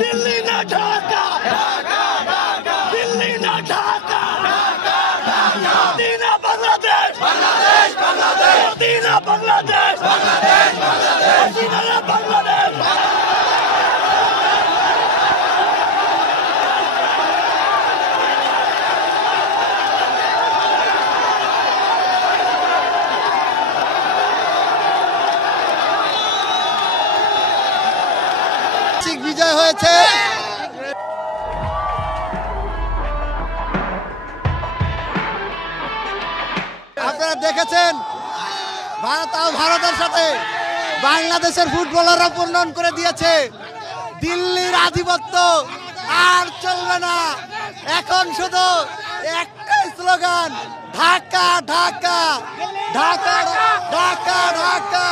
দিল্লি না ঢাকা, দিল্লি না ঢাকা, মদিনা বাংলাদেশ, মদিনা বাংলাদেশ, মদিনা বাংলাদেশ। বিজয় হয়েছে। আপনারা দেখেছেন ভারতের সাথে বাংলাদেশের ফুটবলাররা প্রণয়ন করে দিয়েছে। দিল্লির আধিপত্য আর চলবে না, এখন শুধু একটাই স্লোগান, ঢাকা ঢাকা ঢাকা ঢাকা ঢাকা।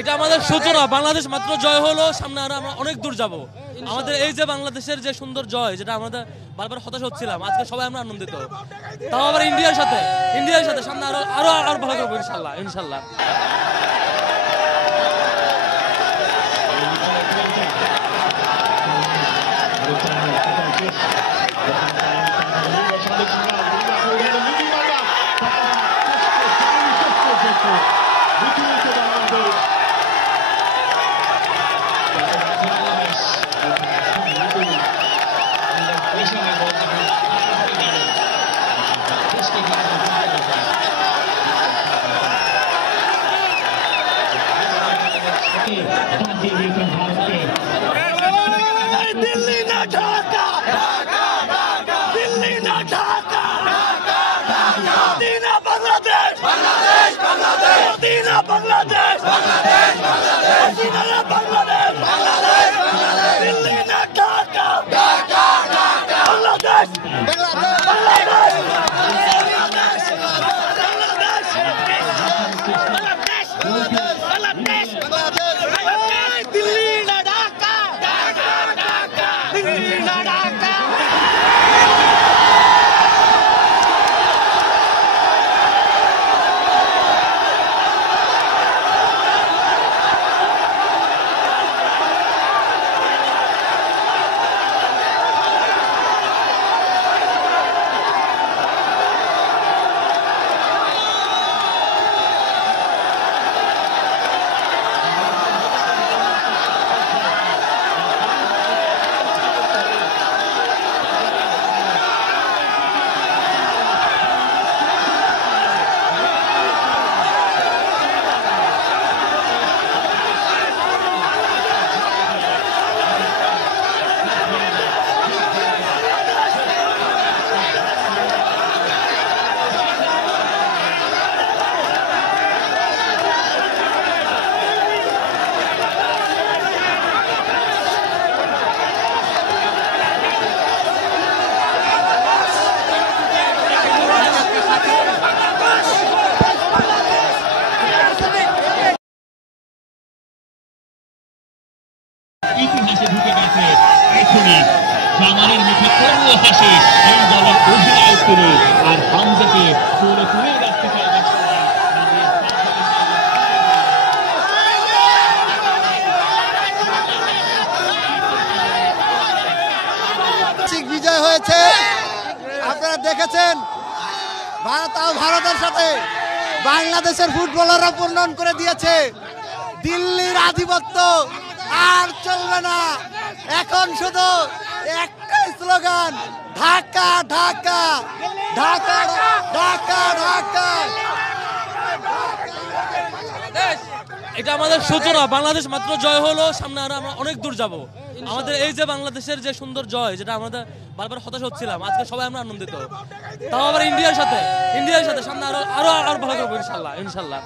এটা আমাদের সূচনা। বাংলাদেশ মাত্র জয় হলো, সামনে আরো আমরা অনেক দূর যাব। আমাদের এই যে বাংলাদেশের যে সুন্দর জয়, যেটা আমাদের বারবার হতাশ হচ্ছিলাম, আজকে সবাই আমরা আনন্দিত। তাও আবার ইন্ডিয়ার সাথে সামনে আরো আরো আরো ভালো করবো ইনশাল্লাহ ইনশাল্লাহ। দিল্লি না ঢাকা, দিল্লি না ঢাকা, মদিনা বাংলাদেশ, মদিনা বাংলাদেশ, মদিনা বাংলাদেশ, দিল্লি না ঢাকা, বাংলাদেশ, দিল্লি না ঢাকা, দিল্লি না ঢাকা। ইতিহাসে ঢুকে গেছে এখনই জামানের মুখে তবুও হাসি এই দলের অধিনায়ক তিনি, আর হামজাকে পুরোপুরি রাখতে চাই। বিজয় হয়েছে। আপনারা দেখেছেন ভারতের সাথে বাংলাদেশের ফুটবলাররা প্রণয়ন করে দিয়েছে। দিল্লির আধিপত্য আর চলবে না, এখন শুধু একটাই স্লোগান, ঢাকা ঢাকা ঢাকা ঢাকা ঢাকা। এটা আমাদের সূচনা। বাংলাদেশ মাত্র জয় হলো, সামনে আরো আমরা অনেক দূর যাব। আমাদের এই যে বাংলাদেশের যে সুন্দর জয়, যেটা আমাদের বারবার হতাশ হচ্ছিলাম, আজকে সবাই আমরা আনন্দিত। তাও আবার ইন্ডিয়ার সাথে সামনে আরো আরো ভালো করবো ইনশাল্লাহ ইনশাল্লাহ।